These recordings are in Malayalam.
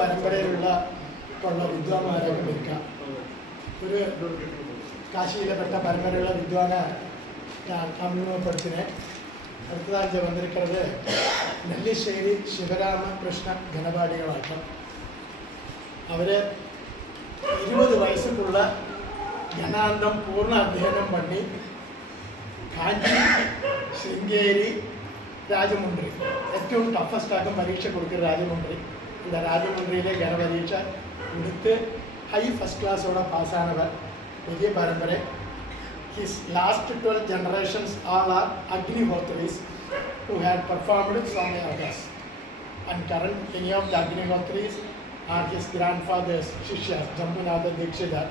പരമ്പരയിലുള്ള വിദ്വാന്മാരൊക്കെ നിൽക്കാം. ഒരു കാശിയിലെ പരമ്പരയുള്ള വിദ്വാനെ ഞാൻ അറിമുഖപ്പെടുത്തിനെ. അടുത്തതാഴ്ച വന്നിരിക്കുന്നത് നെല്ലിശ്ശേരി ശിവരാമകൃഷ്ണ ഘനപാഠികളാണ്. അവർ 20 വയസ്സുള്ള ഘനാന്തം പൂർണ്ണ അധ്യയനം പണി കാഞ്ചി ശൃംഗേരി രാജമുണ്ട്രി ഏറ്റവും ടഫസ്റ്റ് പരീക്ഷ കൊടുക്കുന്ന രാജമുണ്ട്രി. இந்த രാജമുണ്ട്രിയിലെ ഘനപരീക്ഷ കൊടുത്ത് ഹൈ ഫസ്റ്റ് ക്ലാസ്സോടെ പാസ്സാണവർ. വലിയ പരമ്പര. His last 12 generations all are Agnihotris who had performed some yagas, and current many of the Agnihotris are his grandfather's Shishyas. Jambunatha Dikshita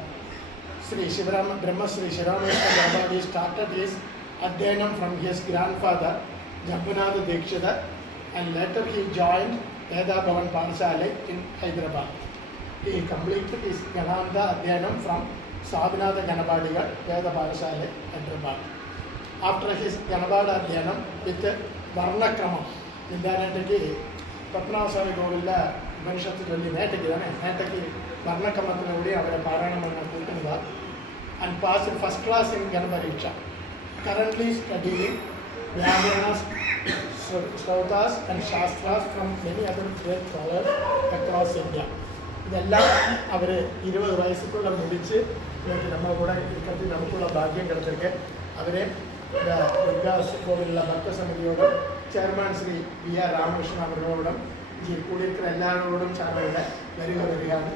Sri Shivarama Brahma Sri Shivaramkrishna Garbhadi started his Adhyanam from his grandfather Jambunatha Dikshita, and later he joined Veda Bhavan Pathashala in Hyderabad. He completed his Gananda Adhyanam from Sadhanatha Ganapadigal Veda Pathashala, Hyderabad. After his Ganapadi Adhyanam with Varna Kramam, Indanataki Patnaswami Govilla Vanishatu Jalli Netaki Varna Kamathiludi Avara Paranamana Kutunga, and passed first class in Ganapariksha. Currently studying Vyakaranas, Srautas and Shastras from many other great scholars across India. ഇതെല്ലാം അവർ 20 വയസ്സുക്കുള്ള മുടിച്ച് നമ്മുടെ കൂടെ ഇക്കത്തിൽ നമുക്കുള്ള ഭാഗ്യം കിടത്തിട്ട് അവരെ ദുർഗാസ് കോവിലുള്ള ഭക്തസമിതിയോടും chairman Shri V R Ramakrishnan അവരോടും കൂടിയിരിക്കുന്ന എല്ലാവരോടും ചാനലിൽ വരികയാണ്.